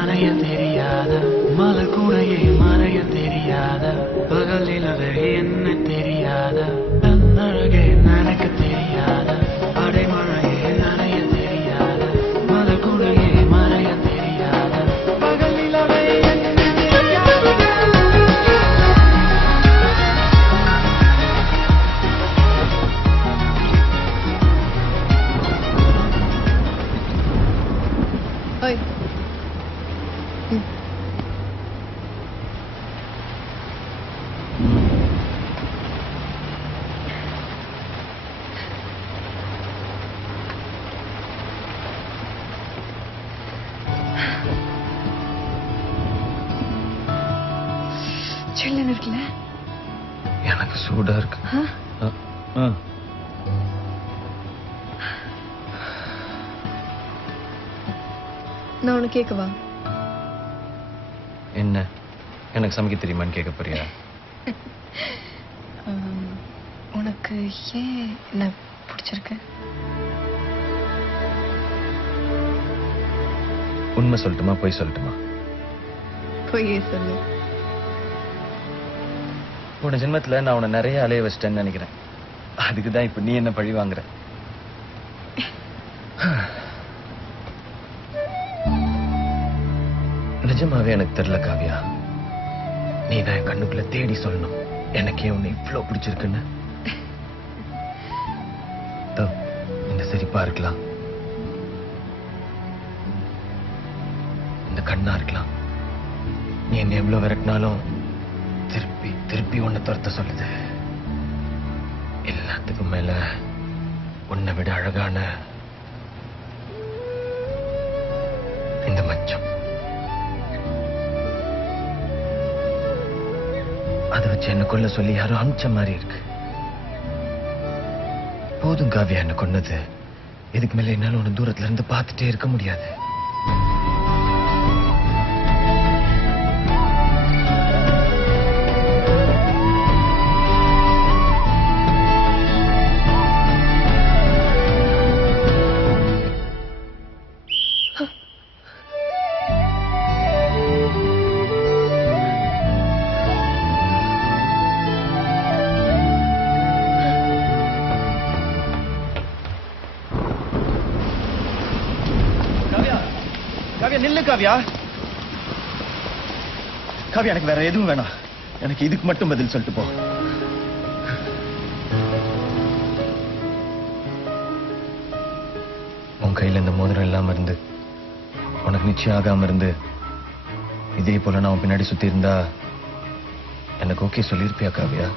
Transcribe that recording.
நனைய தெரியாத மலர் கூடையை மறைய தெரியாத பகல் நிலவே என்ன தெரியாத தன்னழகே நனக்கு தெரியாத அடைமழையே நனைய தெரியாத மலர் கூடையை மறைய தெரியாத பகல் நிலவே என்ன தெரியாத. சில்லுன்னு இருக்குல்ல? எனக்கு சூடா இருக்கு. நான் உனக்கு கேட்கவா? என்ன எனக்கு சமைக்க தெரியுமான்னு கேட்க போறியா? உனக்கு ஏன் என்ன பிடிச்சிருக்கு? உண்மை சொல்லட்டுமா பொய் சொல்லட்டுமா? பொய்யே சொல்லு. போன ஜென்மத்துல நான் உன்னை நிறைய அலைய வச்சிட்டேன்னு நினைக்கிறேன். அதுக்குதான் இப்ப நீ என்ன பழி வாங்குற. நிஜமாவே எனக்கு தெரியல காவியா. நீ தான் என் கண்ணுக்குள்ள தேடி சொல்லணும் எனக்கே உன்னை இவ்வளவு பிடிச்சிருக்குன்னு. இந்த சிரிப்பா இருக்கலாம், இந்த கண்ணா இருக்கலாம், நீ என்ன எவ்வளவு விரட்டினாலும் திருப்பி திருப்பி உன்னை துரத்த சொல்லுது. எல்லாத்துக்கும் மேல உன்னை விட அழகான இந்த மச்சம். அதை வச்சு என்ன கொல்ல சொல்லி யாரும் அமிச்ச மாதிரி இருக்கு. போதும் காவியா என்ன கொன்னது. இதுக்கு மேல என்னால உன்னை தூரத்துல இருந்து பார்த்துட்டே இருக்க முடியாது. காவியா நில்லு காவியா. காவியா எனக்கு வேற எதுவும் வேணாம். எனக்கு இதுக்கு மட்டும் பதில் சொல்லிட்டு போ. உன் கையில இந்த மோதிரம் இல்லாம இருந்து உனக்கு நிச்சயம் ஆகாம இருந்து இதே போல நான் உன் பின்னாடி சுத்தி இருந்தா எனக்கு ஓகே சொல்லியிருப்பியா காவியா?